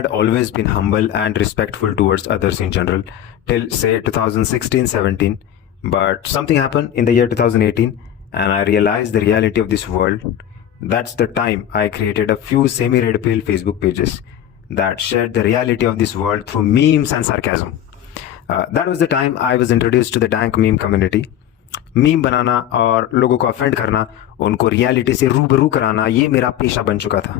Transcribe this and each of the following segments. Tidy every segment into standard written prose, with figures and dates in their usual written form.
had always been humble and respectful towards others in general till say 2016-17, but something happened in the year 2018 and I realized the reality of this world. That's the time I created a few semi-red pill Facebook pages that shared the reality of this world through memes and sarcasm. That was the time I was introduced to the dank meme community. Meme बनाना और लोगों को offend करना, उनको reality से रूबरू कराना, ये मेरा पेशा बन चुका था.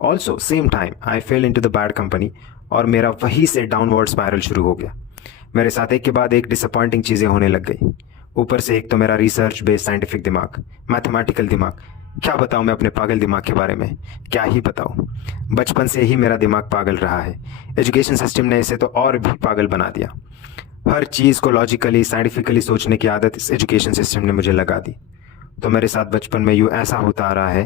Also same time I fail into the bad company और मेरा वहीं से डाउनवर्ड स्पायरल शुरू हो गया. मेरे साथ एक के बाद एक डिसअपॉइंटिंग चीज़ें होने लग गई. ऊपर से एक तो मेरा रिसर्च बेस्ड साइंटिफिक दिमाग, मैथमेटिकल दिमाग. क्या बताऊँ मैं अपने पागल दिमाग के बारे में, क्या ही बताऊँ. बचपन से ही मेरा दिमाग पागल रहा है. एजुकेशन सिस्टम ने इसे तो और भी पागल बना दिया. हर चीज़ को लॉजिकली साइंटिफिकली सोचने की आदत इस एजुकेशन सिस्टम ने मुझे लगा दी. तो मेरे साथ बचपन में यूँ ऐसा होता आ रहा है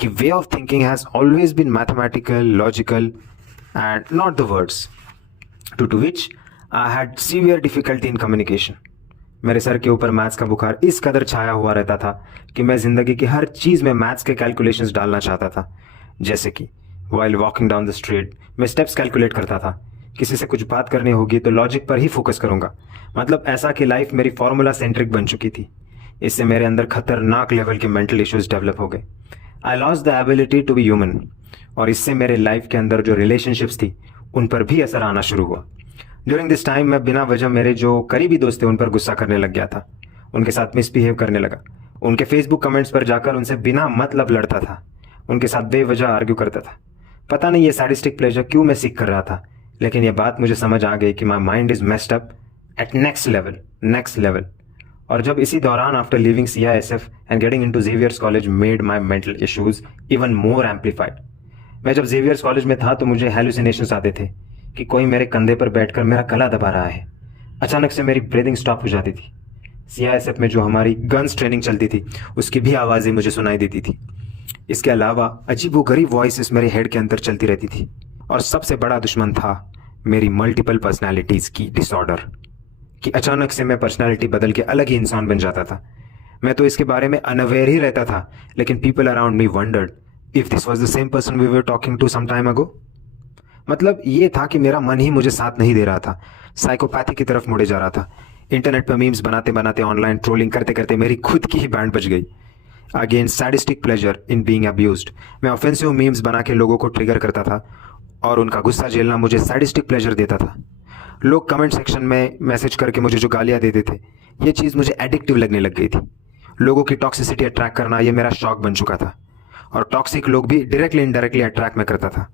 कि way of thinking has always been mathematical, logical and not the words, to which I had severe difficulty in communication. मेरे सर के ऊपर मैथ्स का बुखार इस कदर छाया हुआ रहता था कि मैं ज़िंदगी की हर चीज़ में मैथ्स के कैलकुलेशंस डालना चाहता था. जैसे कि while walking down the street मैं स्टेप्स कैलकुलेट करता था. किसी से कुछ बात करनी होगी तो लॉजिक पर ही फोकस करूंगा. मतलब ऐसा कि लाइफ मेरी फॉर्मूला सेंट्रिक बन चुकी थी. इससे मेरे अंदर खतरनाक लेवल के मेंटल इश्यूज डेवलप हो गए. I lost the ability to be human. और इससे मेरे लाइफ के अंदर जो रिलेशनशिप्स थी उन पर भी असर आना शुरू हुआ. ड्यूरिंग दिस टाइम मैं बिना वजह मेरे जो करीबी दोस्त थे उन पर गुस्सा करने लग गया था. उनके साथ मिसबिहेव करने लगा. उनके फेसबुक कमेंट्स पर जाकर उनसे बिना मतलब लड़ता था. उनके साथ बेवजह आर्ग्यू करता था. पता नहीं ये सैडिस्टिक प्लेजर क्यों मैं सीख कर रहा था, लेकिन ये बात मुझे समझ आ गई कि my mind is messed up at next level. और जब इसी दौरान after living CISF and getting into Xavier's college made my mental issues even more amplified. मैं जब जेवियर्स कॉलेज में था तो मुझे हेलुसिनेशंस आते थे कि कोई मेरे कंधे पर बैठकर मेरा गला दबा रहा है. अचानक से मेरी ब्रीदिंग स्टॉप हो जाती थी. CISF में जो हमारी गन्स ट्रेनिंग चलती थी उसकी भी आवाज़ें मुझे सुनाई देती थी. इसके अलावा अजीबोगरीब वॉइसेस मेरे हेड के अंदर चलती रहती थी. और सबसे बड़ा दुश्मन था मेरी मल्टीपल पर्सनालिटीज़ की डिसऑर्डर, कि अचानक से मैं पर्सनालिटी बदल के अलग ही इंसान बन जाता था. मैं तो इसके बारे में अनअवेयर ही रहता था, लेकिन people around me wondered if this was the same person we were talking to some time ago. मतलब ये था कि मेरा मन ही मुझे साथ नहीं दे रहा था. साइकोपैथी की तरफ मुड़े जा रहा था. इंटरनेट पर मीम्स बनाते बनाते, ऑनलाइन ट्रोलिंग करते करते मेरी खुद की ही बैंड बज गई. Again sadistic pleasure in being abused. मैं ऑफेंसिव मीम्स बना के लोगों को ट्रिगर करता था और उनका गुस्सा झेलना मुझे सैडिस्टिक प्लेजर देता था. लोग कमेंट सेक्शन में मैसेज करके मुझे जो गालियाँ देते थे, ये चीज़ मुझे एडिक्टिव लगने लग गई थी. लोगों की टॉक्सिसिटी अट्रैक्ट करना ये मेरा शौक बन चुका था. और टॉक्सिक लोग भी डायरेक्टली इनडायरेक्टली अट्रैक्ट में करता था.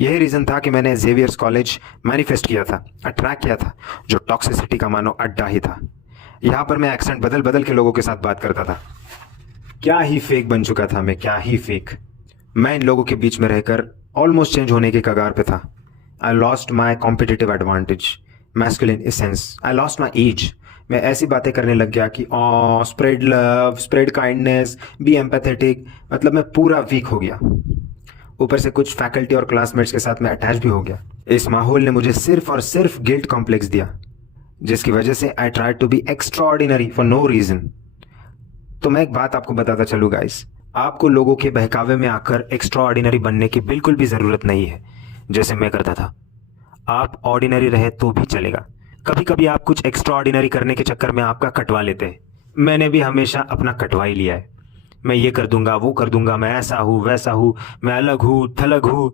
यही रीज़न था कि मैंने जेवियर्स कॉलेज मैनिफेस्ट किया था, अट्रैक्ट किया था, जो टॉक्सिसिटी का मानो अड्डा ही था. यहाँ पर मैं एक्सेंट बदल बदल के लोगों के साथ बात करता था. क्या ही फेक बन चुका था मैं, क्या ही फेक. मैं इन लोगों के बीच में रहकर ऑलमोस्ट चेंज होने के कगार पे था. I lost my competitive advantage, masculine essence. I lost my edge. मैं ऐसी बातें करने लग गया कि spread love, spread kindness, be empathetic. मतलब मैं पूरा वीक हो गया. ऊपर से कुछ फैकल्टी और क्लासमेट्स के साथ मैं अटैच भी हो गया. इस माहौल ने मुझे सिर्फ और सिर्फ गिल्ट कॉम्प्लेक्स दिया, जिसकी वजह से I try to be extraordinary for no reason. तो मैं एक बात आपको बताता चलूँ गाइस, आपको लोगों के बहकावे में आकर एक्स्ट्राऑर्डिनरी बनने की बिल्कुल भी ज़रूरत नहीं है, जैसे मैं करता था. आप ऑर्डिनरी रहे तो भी चलेगा. कभी कभी आप कुछ एक्स्ट्राऑर्डिनरी करने के चक्कर में आपका कटवा लेते हैं. मैंने भी हमेशा अपना कटवा ही लिया है. मैं ये कर दूंगा, वो कर दूंगा, मैं ऐसा हूँ, वैसा हूँ, मैं अलग हूँ, थलग हूँ.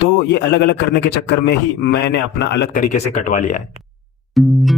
तो ये अलग अलग करने के चक्कर में ही मैंने अपना अलग तरीके से कटवा लिया है.